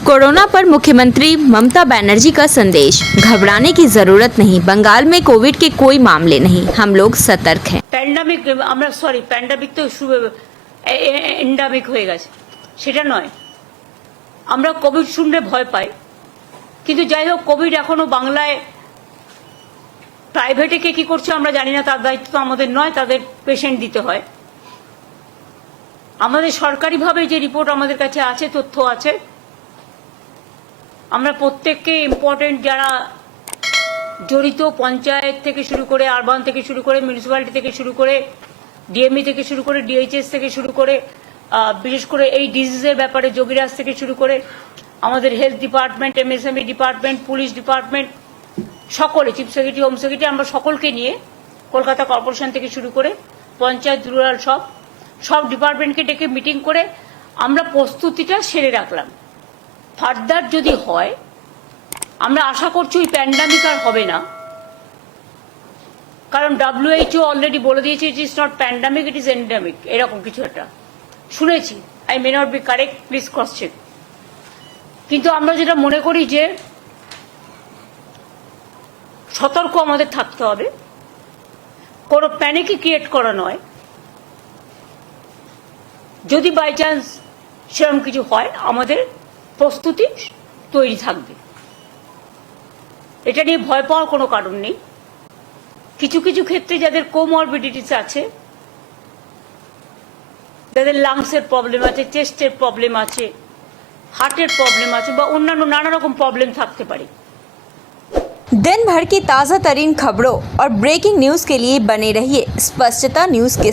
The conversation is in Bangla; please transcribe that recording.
कोरोना पर मुख्यमंत्री ममता बनर्जी का संदेश, घबराने की जरूरत नहीं, बंगाल में कोविड के कोई मामले नहीं, हम लोग सतर्क हैं। প্যান্ডামিক আমরা প্যান্ডামিক তো শুরু এন্ডামিক হয়ে গেছে, সেটা নয়। আমরা কোভিড শুনলে ভয় পাই, কিন্তু যাই হোক কোভিড এখনো বাংলায় প্রাইভেটে কে কি করছে আমরা জানি না, তার দায়িত্ব তো আমাদের নয়, তাদের পেশেন্ট দিতে হয়। আমাদের সরকারিভাবে যে রিপোর্ট আমাদের কাছে আছে, তথ্য আছে, আমরা প্রত্যেককে ইম্পর্টেন্ট যারা জড়িত, পঞ্চায়েত থেকে শুরু করে, আরবান থেকে শুরু করে, মিউনিসিপ্যালিটি থেকে শুরু করে, ডিএমই থেকে শুরু করে, ডিএইচএস থেকে শুরু করে, বিশেষ করে এই ডিজিজের ব্যাপারে যোগীরাজ থেকে শুরু করে আমাদের health department, MSME department, police department, সকলে, চিফ সেক্রেটারি, হোম সেক্রেটারি, আমরা সকলকে নিয়ে কলকাতা কর্পোরেশন থেকে শুরু করে পঞ্চায়েত, রুরাল সব ডিপার্টমেন্টকে ডেকে মিটিং করে আমরা প্রস্তুতিটা সেরে রাখলাম। ফার্দার যদি হয়, আমরা আশা করছি ওই প্যান্ডামিক আর হবে না, কারণ WHO অলরেডি বলে দিয়েছে it is not pandemic, it is endemic, এরকম কিছু একটা শুনেছি। I may not be correct, please cross check. কিন্তু আমরা যেটা মনে করি যে সতর্ক আমাদের থাকতে হবে, কোনো প্যানিকই ক্রিয়েট করা নয়। যদি বাই চান্স সেরকম কিছু হয়, আমাদের প্রস্তুতি তৈরি থাকবে, এটা নিয়ে ভয় পাওয়ার কোনো কারণ নেই। কিছু কিছু ক্ষেত্রে যাদের কোমরবিডিটিস আছে, যাদের লাংসের প্রবলেম আছে, চেস্টের প্রবলেম আছে, হার্টের প্রবলেম আছে, বা অন্যান্য নানা রকম প্রবলেম থাকতে পারে। दिन भर की ताज़ा तरीन खबरों और ब्रेकिंग न्यूज़ के लिए बने रहिए स्पष्टता न्यूज़ के